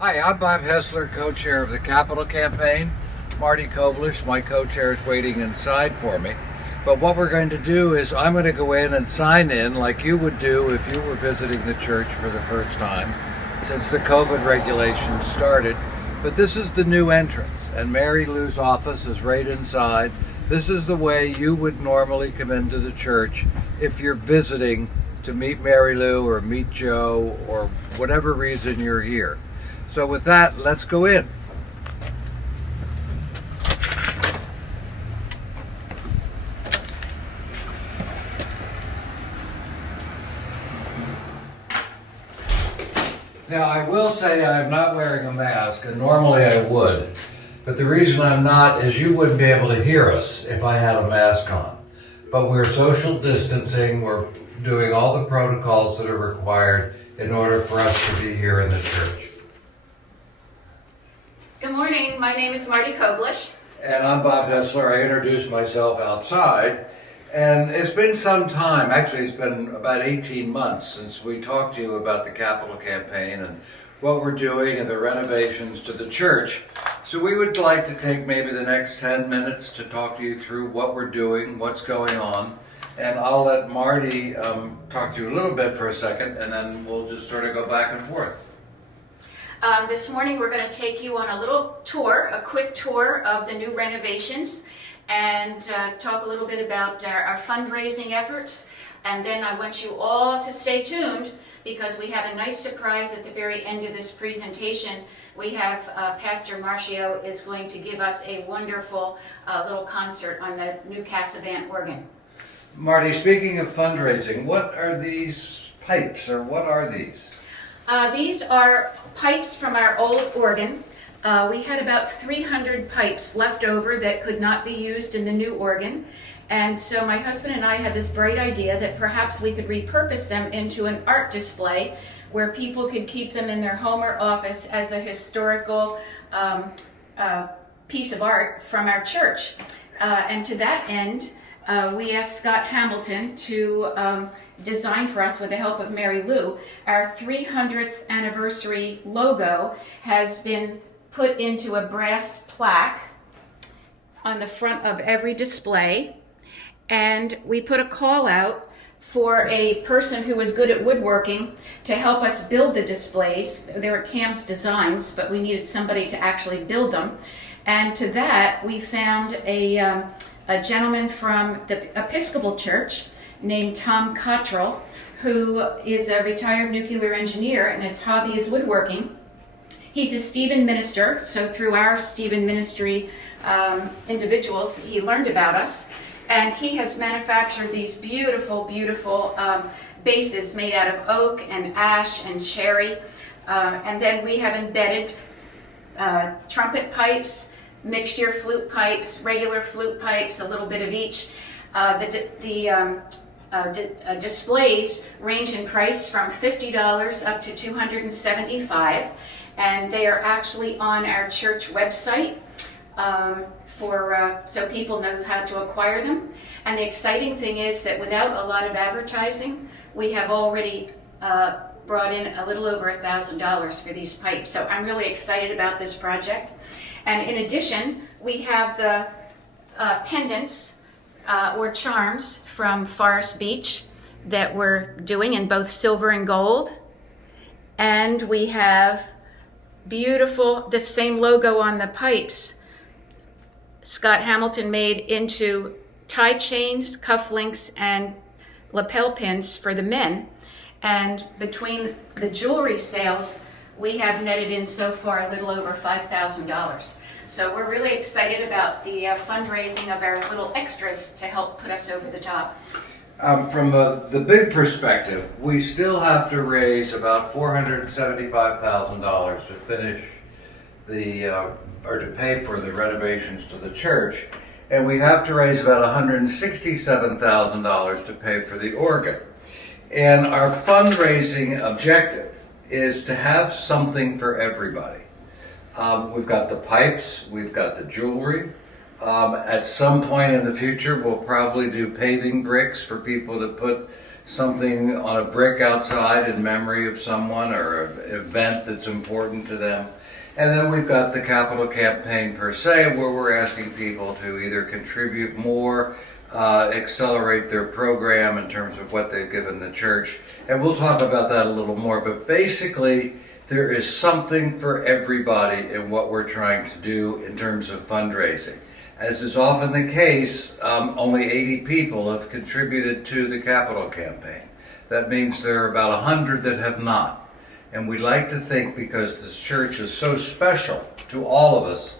Hi, I'm Bob Hessler, co-chair of the Capital Campaign. Marty Koblish, my co-chair, is waiting inside for me. But what we're going to do is I'm going to go in and sign in like you would do if you were visiting the church for the first time since the COVID regulations started. But this is the new entrance, and Mary Lou's office is right inside. This is the way you would normally come into the church if you're visiting to meet Mary Lou or meet Joe or whatever reason you're here. So with that, let's go in. Now, I will say I'm not wearing a mask, and normally I would. But the reason I'm not is you wouldn't be able to hear us if I had a mask on. But we're social distancing, we're doing all the protocols that are required in order for us to be here in the church. Good morning, my name is Marty Koblish. And I'm Bob Hessler. I introduced myself outside. And it's been some time, actually it's been about 18 months since we talked to you about the Capital Campaign and what we're doing and the renovations to the church. So we would like to take maybe the next 10 minutes to talk to you through what we're doing, what's going on. And I'll let Marty talk to you a little bit for a second, and then we'll just sort of go back and forth. This morning we're going to take you on a little tour, a quick tour of the new renovations, and talk a little bit about our fundraising efforts. And then I want you all to stay tuned because we have a nice surprise at the very end of this presentation. We have Pastor Marcio is going to give us a wonderful little concert on the new Cassavant organ. Marty, speaking of fundraising, what are these pipes, or what are these? These are pipes from our old organ. We had about 300 pipes left over that could not be used in the new organ. And so my husband and I had this bright idea that perhaps we could repurpose them into an art display where people could keep them in their home or office as a historical piece of art from our church. And to that end, we asked Scott Hamilton to design for us, with the help of Mary Lou, our 300th anniversary logo has been put into a brass plaque on the front of every display. And we put a call out for a person who was good at woodworking to help us build the displays. They were Cam's designs, but we needed somebody to actually build them. And to that, we found a gentleman from the Episcopal Church named Tom Cottrell, who is a retired nuclear engineer and his hobby is woodworking. He's a Stephen minister, so through our Stephen ministry individuals, he learned about us. And he has manufactured these beautiful, beautiful bases made out of oak and ash and cherry. And then we have embedded trumpet pipes, mixture flute pipes, regular flute pipes, a little bit of each. The displays range in price from $50 up to $275, and they are actually on our church website so people know how to acquire them. And the exciting thing is that without a lot of advertising, we have already brought in a little over $1,000 for these pipes. So I'm really excited about this project. And in addition, we have the pendants or charms from Forest Beach that we're doing in both silver and gold. And we have the same logo on the pipes, Scott Hamilton made into tie chains, cufflinks, and lapel pins for the men. And between the jewelry sales, we have netted in so far a little over $5,000. So we're really excited about the fundraising of our little extras to help put us over the top. From the big perspective, we still have to raise about $475,000 to finish or to pay for the renovations to the church, and we have to raise about $167,000 to pay for the organ. And our fundraising objective is to have something for everybody. We've got the pipes, we've got the jewelry. At some point in the future, we'll probably do paving bricks for people to put something on a brick outside in memory of someone or an event that's important to them. And then we've got the capital campaign per se, where we're asking people to either contribute more, accelerate their program in terms of what they've given the church. And we'll talk about that a little more, but basically there is something for everybody in what we're trying to do in terms of fundraising. As is often the case, only 80 people have contributed to the capital campaign. That means there are about 100 that have not. And we like to think, because this church is so special to all of us,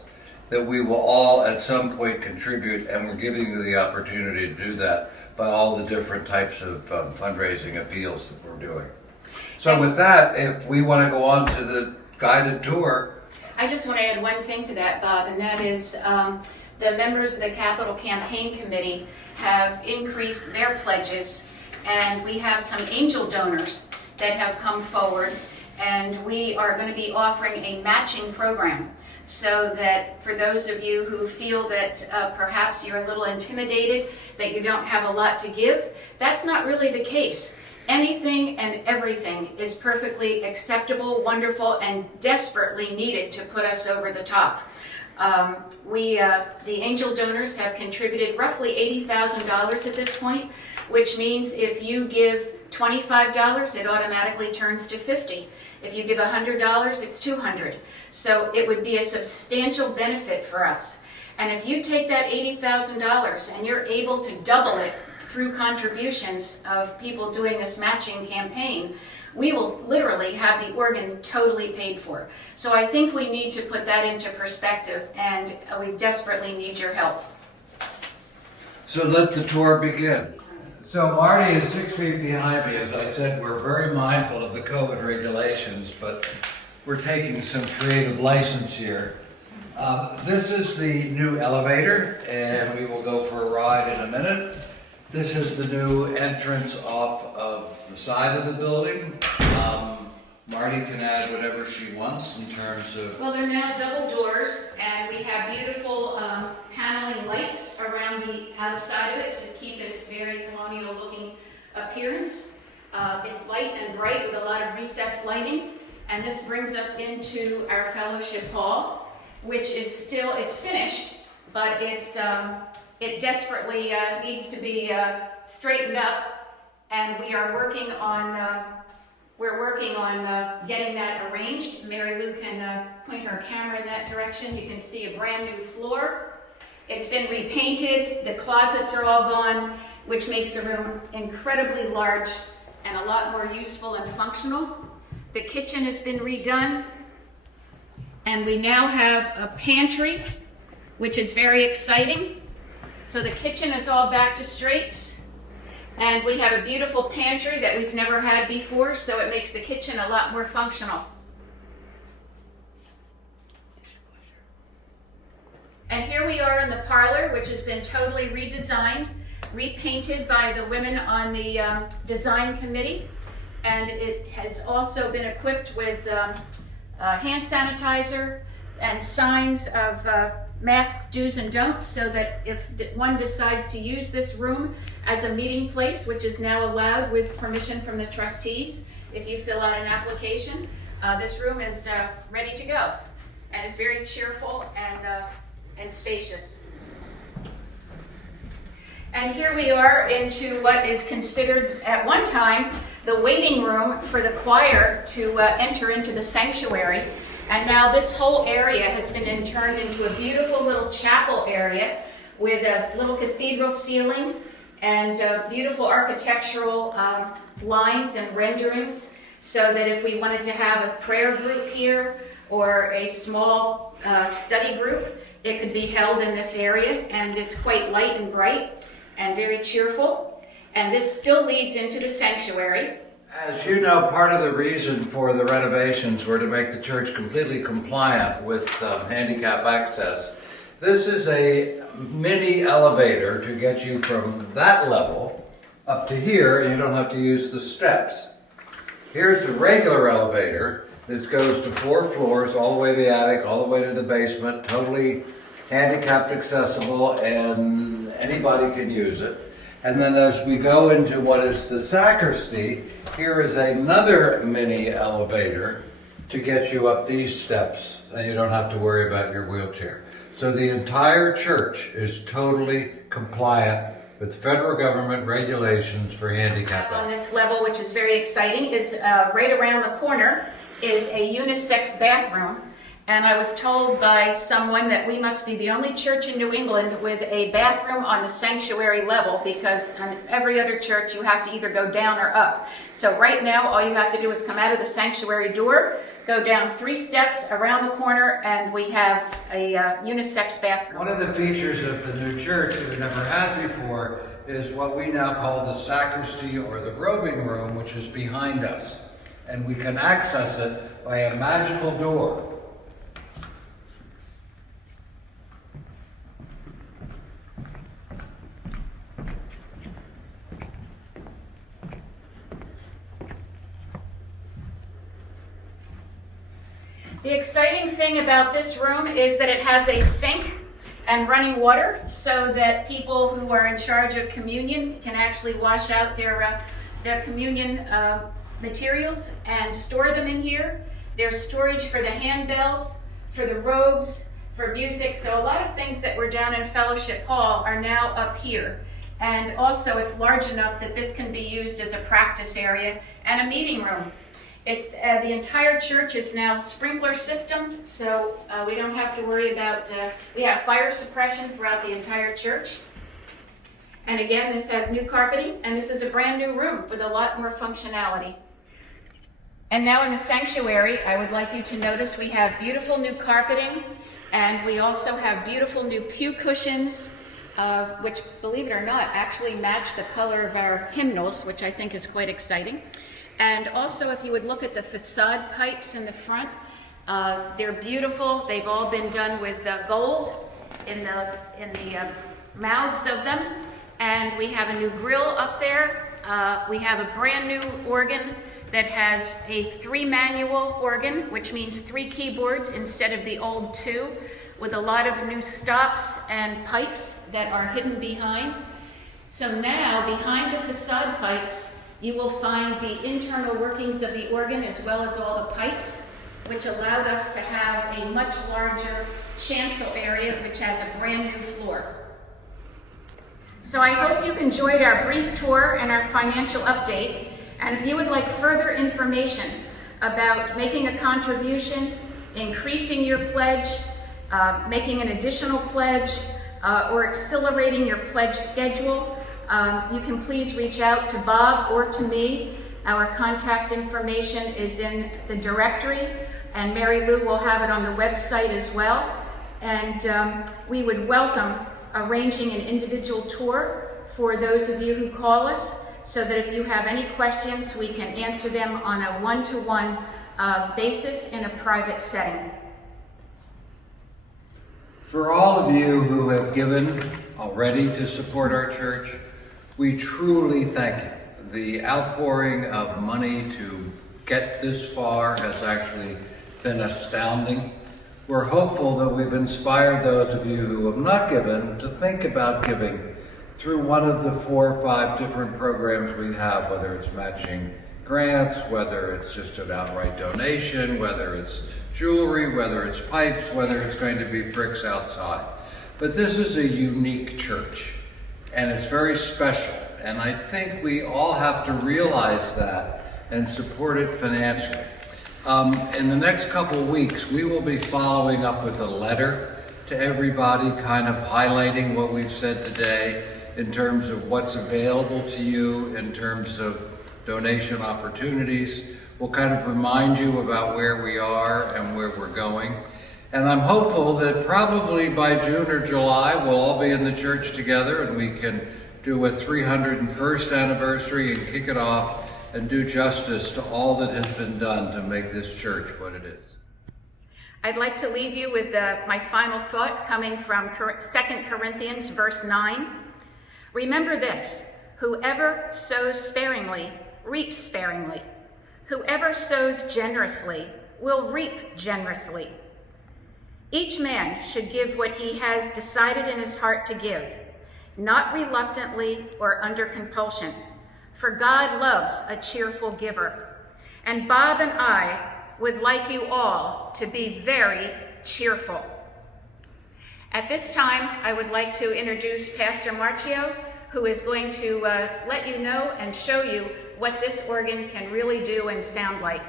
that we will all at some point contribute, and we're giving you the opportunity to do that by all the different types of fundraising appeals that we're doing. So with that, if we want to go on to the guided tour. I just want to add one thing to that, Bob, and that is the members of the Capital Campaign Committee have increased their pledges, and we have some angel donors that have come forward, and we are going to be offering a matching program, so that for those of you who feel that perhaps you're a little intimidated, that you don't have a lot to give, that's not really the case. Anything and everything is perfectly acceptable, wonderful, and desperately needed to put us over the top. The angel donors have contributed roughly $80,000 at this point, which means if you give $25, it automatically turns to $50. If you give $100, it's $200. So it would be a substantial benefit for us. And if you take that $80,000 and you're able to double it through contributions of people doing this matching campaign, we will literally have the organ totally paid for. So I think we need to put that into perspective, and we desperately need your help. So let the tour begin. So Marty is 6 feet behind me. As I said, we're very mindful of the COVID regulations, but we're taking some creative license here. This is the new elevator, and we will go for a ride in a minute. This is the new entrance off of the side of the building. Marty can add whatever she wants in terms of... Well, they're now double doors, and we have beautiful paneling lights around the outside of it to keep its very colonial looking appearance. It's light and bright with a lot of recessed lighting, and this brings us into our fellowship hall, which is still, it's finished, but it desperately needs to be straightened up, and we are working on getting that arranged. Mary Lou can point her camera in that direction. You can see a brand new floor. It's been repainted. The closets are all gone, which makes the room incredibly large and a lot more useful and functional. The kitchen has been redone, and we now have a pantry, which is very exciting. So the kitchen is all back to straights. And we have a beautiful pantry that we've never had before, so it makes the kitchen a lot more functional. And here we are in the parlor, which has been totally redesigned, repainted by the women on the design committee. And it has also been equipped with hand sanitizer and signs of masks, do's and don'ts, so that if one decides to use this room as a meeting place, which is now allowed with permission from the trustees, if you fill out an application, this room is ready to go, and is very cheerful and spacious. And here we are into what is considered at one time the waiting room for the choir to enter into the sanctuary. And now this whole area has been turned into a beautiful little chapel area with a little cathedral ceiling and beautiful architectural lines and renderings, so that if we wanted to have a prayer group here or a small study group, it could be held in this area. And it's quite light and bright and very cheerful. And this still leads into the sanctuary. As you know, part of the reason for the renovations were to make the church completely compliant with handicap access. This is a mini elevator to get you from that level up to here, and you don't have to use the steps. Here's the regular elevator that goes to 4 floors, all the way to the attic, all the way to the basement, totally handicapped accessible, and anybody can use it. And then as we go into what is the sacristy, here is another mini elevator to get you up these steps, and you don't have to worry about your wheelchair. So the entire church is totally compliant with federal government regulations for handicap. On this level, which is very exciting, is right around the corner is a unisex bathroom. And I was told by someone that we must be the only church in New England with a bathroom on the sanctuary level, because on every other church you have to either go down or up. So right now all you have to do is come out of the sanctuary door, go down 3 steps around the corner, and we have a unisex bathroom. One of the features of the new church that we never had before is what we now call the sacristy or the robing room, which is behind us. And we can access it by a magical door. The exciting thing about this room is that it has a sink and running water, so that people who are in charge of communion can actually wash out their communion materials and store them in here. There's storage for the handbells, for the robes, for music. So a lot of things that were down in Fellowship Hall are now up here. And also it's large enough that this can be used as a practice area and a meeting room. It's the entire church is now sprinkler systemed, so we don't have to worry about, we have fire suppression throughout the entire church. And again, this has new carpeting, and this is a brand new room with a lot more functionality. And now in the sanctuary, I would like you to notice we have beautiful new carpeting, and we also have beautiful new pew cushions, which, believe it or not, actually match the color of our hymnals, which I think is quite exciting. And also, if you would look at the facade pipes in the front, they're beautiful. They've all been done with gold in the mouths of them. And we have a new grill up there. We have a brand new organ that has a 3-manual organ, which means 3 keyboards instead of the old 2, with a lot of new stops and pipes that are hidden behind. So now, behind the facade pipes, you will find the internal workings of the organ as well as all the pipes, which allowed us to have a much larger chancel area, which has a brand new floor. So I hope you've enjoyed our brief tour and our financial update. And if you would like further information about making a contribution, increasing your pledge, making an additional pledge, or accelerating your pledge schedule, you can please reach out to Bob or to me. Our contact information is in the directory, and Mary Lou will have it on the website as well. And we would welcome arranging an individual tour for those of you who call us, so that if you have any questions, we can answer them on a one-to-one basis in a private setting. For all of you who have given already to support our church, we truly thank you. The outpouring of money to get this far has actually been astounding. We're hopeful that we've inspired those of you who have not given to think about giving through one of the 4 or 5 different programs we have, whether it's matching grants, whether it's just an outright donation, whether it's jewelry, whether it's pipes, whether it's going to be bricks outside. But this is a unique church, and it's very special. And I think we all have to realize that and support it financially. In the next couple of weeks, we will be following up with a letter to everybody, kind of highlighting what we've said today in terms of what's available to you, in terms of donation opportunities. We'll kind of remind you about where we are and where we're going. And I'm hopeful that probably by June or July, we'll all be in the church together and we can do a 301st anniversary and kick it off and do justice to all that has been done to make this church what it is. I'd like to leave you with my final thought coming from 2 Corinthians verse 9. Remember this: whoever sows sparingly reaps sparingly. Whoever sows generously will reap generously. Each man should give what he has decided in his heart to give, not reluctantly or under compulsion, for God loves a cheerful giver. And Bob and I would like you all to be very cheerful. At this time, I would like to introduce Pastor Marcio, who is going to let you know and show you what this organ can really do and sound like.